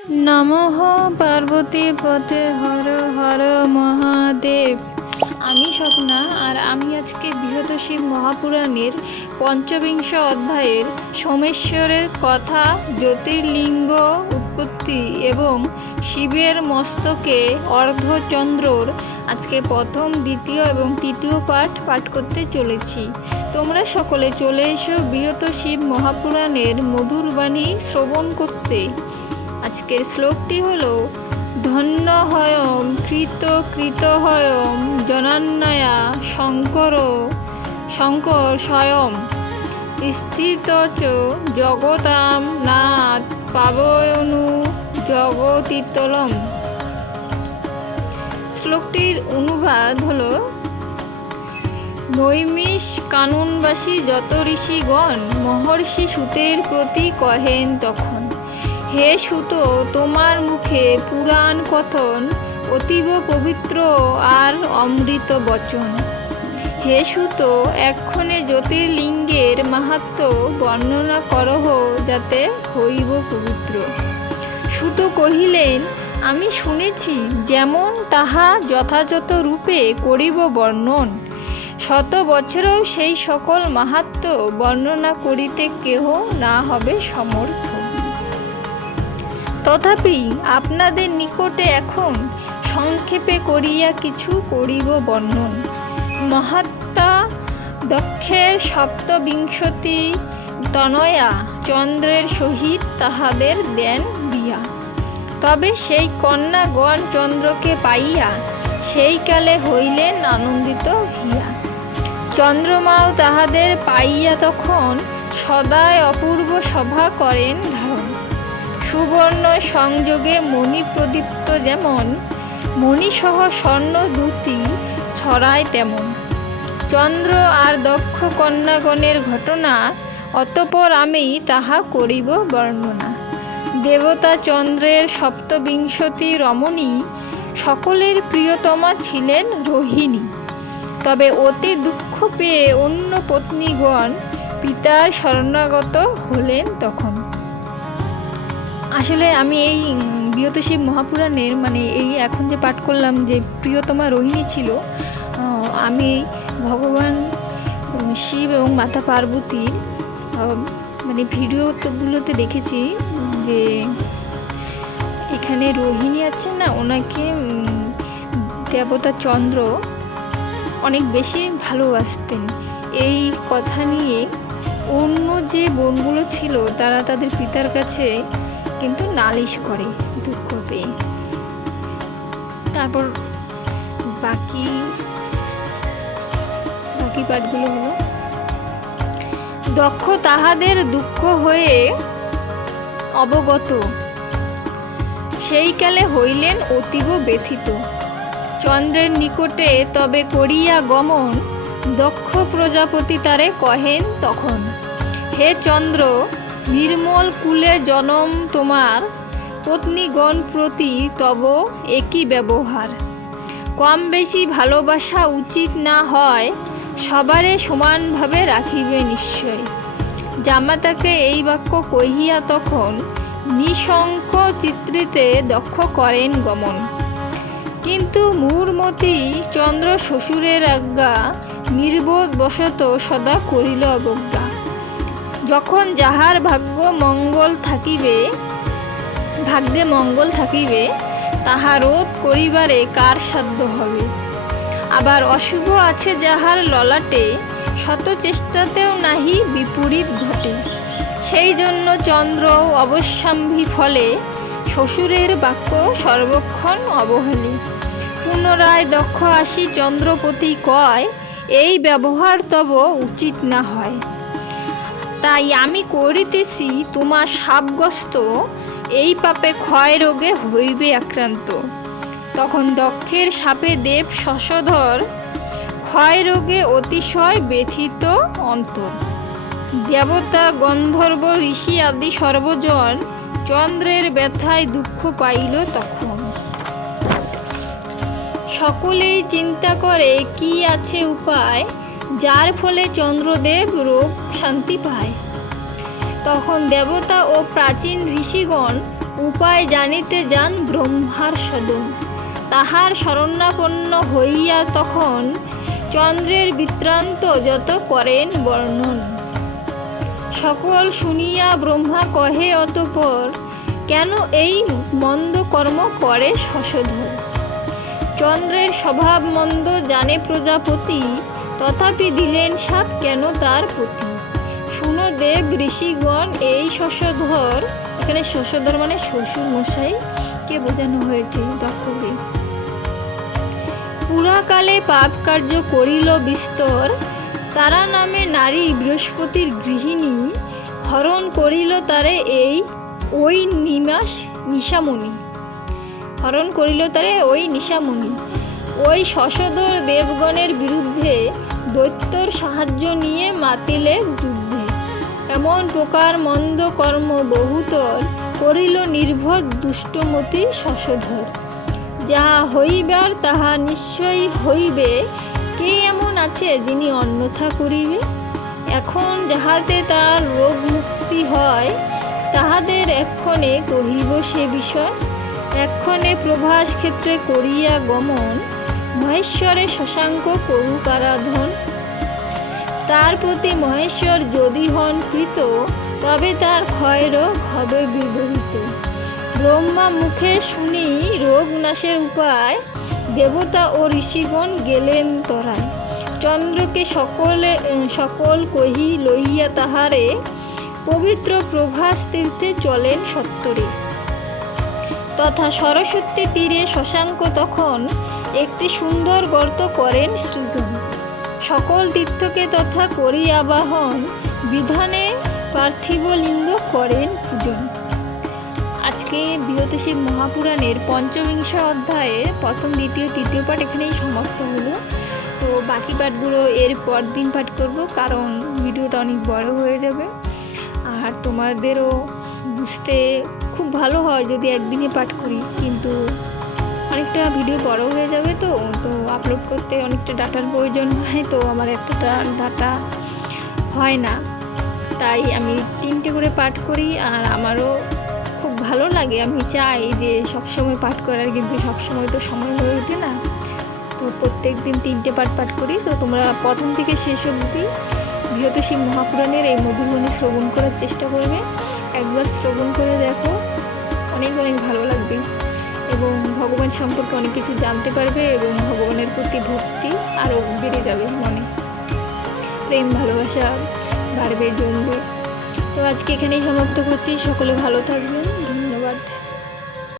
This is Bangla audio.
নমঃ পার্বতী পতে হর হর মহাদেব। আমি স্বপ্না, আর আমি আজকে বৃহৎ শিব মহাপুরাণের পঞ্চবিংশ অধ্যায়ের সোমেশ্বরের কথা, জ্যোতির্লিঙ্গ উৎপত্তি এবং শিবের মস্তকে অর্ধচন্দ্রর আজকে প্রথম, দ্বিতীয় এবং তৃতীয় পাঠ করতে চলেছি। তোমরা সকলে চলে এসো বৃহৎ শিব মহাপুরাণের মধুর বাণী শ্রবণ করতে। আজকের শ্লোকটি হলো ধন্য হয়ম কৃত হয়ম জনান্নয়া শঙ্কর স্বয়ং স্থিত চ জগতাম নাথ পাবয়নু জগতিতলম। শ্লোকটির অনুবাদ হলো নৈমিষ কাননবাসী যত ঋষিগণ মহর্ষি সুতের প্রতি কহেন তখন, হে সুত, তোমার মুখে পুরাণ কথন অতীব পবিত্র আর অমৃত বচন। হে সুত, এক্ষণে জ্যোতির্লিঙ্গের মাহাত্ম্য বর্ণনা করহ, যাতে হইব পবিত্র। সুত কহিলেন, আমি শুনেছি, যেমন তাহা যথাযথ রূপে করিব বর্ণন। শত বছরেও সেই সকল মাহাত্ম্য বর্ণনা করিতে কেহ না হবে সমর্থ। তথাপি আপনাদের নিকটে এখন সংক্ষেপে করিয়া কিছু করিব বর্ণন। মহাত্মা দক্ষের সপ্তবিংশতি তনয়া চন্দ্রের সহিত তাহাদের দেন বিয়া। তবে সেই কন্যাগণ চন্দ্রকে পাইয়া সেই কালে হইলেন আনন্দিত হিয়া। চন্দ্রমাও তাহাদের পাইয়া তখন সদায় অপূর্ব সভা করেন ধারণ। সুবর্ণ সংযোগে মণি প্রদীপ্ত যেমন, মণিসহ স্বর্ণ দ্যুতি ছড়ায় তেমন। চন্দ্র আর দক্ষ কন্যাগণের ঘটনা অতঃপর আমি তাহা করিব বর্ণনা। দেবতা চন্দ্রের সপ্তবিংশতি রমণী, সকলের প্রিয়তমা ছিলেন রোহিণী। তবে অতি দুঃখ পেয়ে অন্য পত্নীগণ পিতার শরণাগত হলেন তখন। আসলে আমি এই বৃহৎ শিব মহাপুরাণের এই এখন যে পাঠ করলাম যে প্রিয়তমা রোহিণী ছিল, আমি ভগবান শিব এবং মাতা পার্বতীর ভিডিওগুলোতে দেখেছি যে এখানে রোহিণী আছেন না, ওনাকে দেবতা চন্দ্র অনেক বেশি ভালোবাসতেন। এই কথা নিয়ে অন্য যে বোনগুলো ছিল তারা তাদের পিতার কাছে কিন্তু নালিশ করে দুঃখ পেয়ে। তারপর বাকি পাঠগুলো হলো, দক্ষ তাহাদের দুঃখ হয়ে অবগত, সেই কালে হইলেন অতীব ব্যথিত। চন্দ্রের নিকটে তবে করিয়া গমন, দক্ষ প্রজাপতি তারে কহেন তখন, হে চন্দ্র, নির্মল কুলে জনম তোমার, পত্নীগণ প্রতি তব একই ব্যবহার। কম বেশি ভালোবাসা উচিত না হয়, সবারে সমানভাবে রাখিবে নিশ্চয়। জামাতাকে এই বাক্য কহিয়া তখন নিঃশঙ্ক চিত্রিতে দক্ষ করেন গমন। কিন্তু মূঢ়মতি চন্দ্র শ্বশুরের আজ্ঞা, নির্বোধ বশত সদা করিল অবজ্ঞা। যখন যাহার ভাগ্যে মঙ্গল থাকিবে, তাহা রোধ করিবারে কার সাধ্য হবে। আবার অশুভ আছে যাহার ললাটে, শত চেষ্টাতেও নাহি বিপরীত ঘটে। সেই জন্য চন্দ্র অবশ্যম্ভী ফলে, শ্বশুরের বাক্য সর্বক্ষণ অবহেলে। পুনরায় দক্ষ আসি চন্দ্রপতি কয়, এই ব্যবহার তব উচিত না হয়। তাই আমি করিতেছি তোমার শাপগ্রস্ত, এই পাপে ক্ষয় রোগে হইবে আক্রান্ত। তখন দক্ষের শাপে দেব শশধর, ক্ষয় রোগে অতিশয় ব্যথিত অন্তর। দেবতা গন্ধর্ব ঋষি আদি সর্বজন, চন্দ্রের ব্যথায় দুঃখ পাইল তখন। সকলেই চিন্তা করে কি আছে উপায়, যার ফলে চন্দ্রদেব রোগ শান্তি পায়। তখন দেবতা ও প্রাচীন ঋষিগণ উপায় জানিতে যান ব্রহ্মার সদন। তাহার শরণাপন্ন হইয়া তখন চন্দ্রের বৃত্তান্ত যত করেন বর্ণন। সকল শুনিয়া ব্রহ্মা কহে অতঃপর, কেন এই মন্দ কর্ম করে শশধর। চন্দ্রের স্বভাব মন্দ জানে প্রজাপতি, তথাপি দিলেন শাপ কেন তার প্রতি। শুনো দেব ঋষিগণ এই শশধর, এখানে শশধর মানে শ্বশুর মশাইকে বোঝানো হয়েছে দক্ষকে। পুরাকালে পাপ কার্য করিল বিস্তর, তারা নামে নারী বৃহস্পতির গৃহিণী। হরণ করিল তারে ওই নিশামণি। হরণ করিল তারে ওই নিশামণি। ওই শশধর দেবগণের বিরুদ্ধে দৈত্যর সাহায্য নিয়ে মাতিলে যুদ্ধে। এমন প্রকার মন্দ কর্ম বহুতর, করিল নির্ভর দুষ্টমতি শশধর। যাহা হইবার তাহা নিশ্চয়ই হইবে, কে এমন আছে যিনি অন্যথা করিবে। এখন যাহাতে তার রোগ মুক্তি হয়, তাহাদের এক্ষণে কহিব সে বিষয়। এক্ষণে প্রভাস ক্ষেত্রে করিয়া গমন, মহেশ্বরে শশাঙ্ক করুক আরাধন। তার প্রতি মহেশ্বর যদি হন প্রীত, তবে তার ক্ষয় রোগ হবে বিবহিত। ব্রহ্মা মুখে শুনি রোগ নাশের উপায়, দেবতা ও ঋষিগণ গেলেন তরায়। চন্দ্রকে সকল কহি লইয়া তাহারে, পবিত্র প্রভাস তীর্থে চলেন সত্তরে। তথা সরস্বতী তীরে শশাঙ্ক তখন একটি সুন্দর গর্ত করেন সৃজন। সকল তীর্থকে তথা করি আবাহন, বিধানে পার্থিব লিঙ্গ করেন পূজন। আজকে বৃহৎশিব মহাপুরাণের পঞ্চবিংশ অধ্যায়ে প্রথম, দ্বিতীয়, তৃতীয় পাঠ এখানেই সমাপ্ত হলো। তো বাকি পাঠগুলো এর পর দিন পাঠ করব, কারণ ভিডিওটা অনেক বড় হয়ে যাবে। আর তোমাদেরও বুঝতে খুব ভালো হয় যদি একদিনে পাঠ করি, কিন্তু অনেকটা ভিডিও বড় হয়ে যাবে। তো আপলোড করতে অনেকটা ডাটার প্রয়োজন হয়, তো আমার এতটা ডাটা হয় না, তাই আমি 3টে করে পাঠ করি। আর আমারও খুব ভালো লাগে, আমি চাই যে সবসময় পাঠ করার, কিন্তু সবসময় তো সময় হয়ে ওঠে না। তো প্রত্যেক দিন 3টে পাঠ করি। তো তোমরা প্রথম থেকে শেষ অবধি বৃহৎশিব মহাপুরাণের এই মধুরবাণী শ্রবণ করার চেষ্টা করবে। একবার শ্রবণ করে দেখো, অনেক অনেক ভালো লাগবে এবং ভগবান সম্পর্কে অনেক কিছু জানতে পারবে এবং ভগবানের প্রতি ভক্তি আরও বেড়ে যাবে, মনে প্রেম ভালোবাসা বাড়বে, জমবে। তো আজকে এখানেই সমাপ্ত করছি। সকলে ভালো থাকবেন।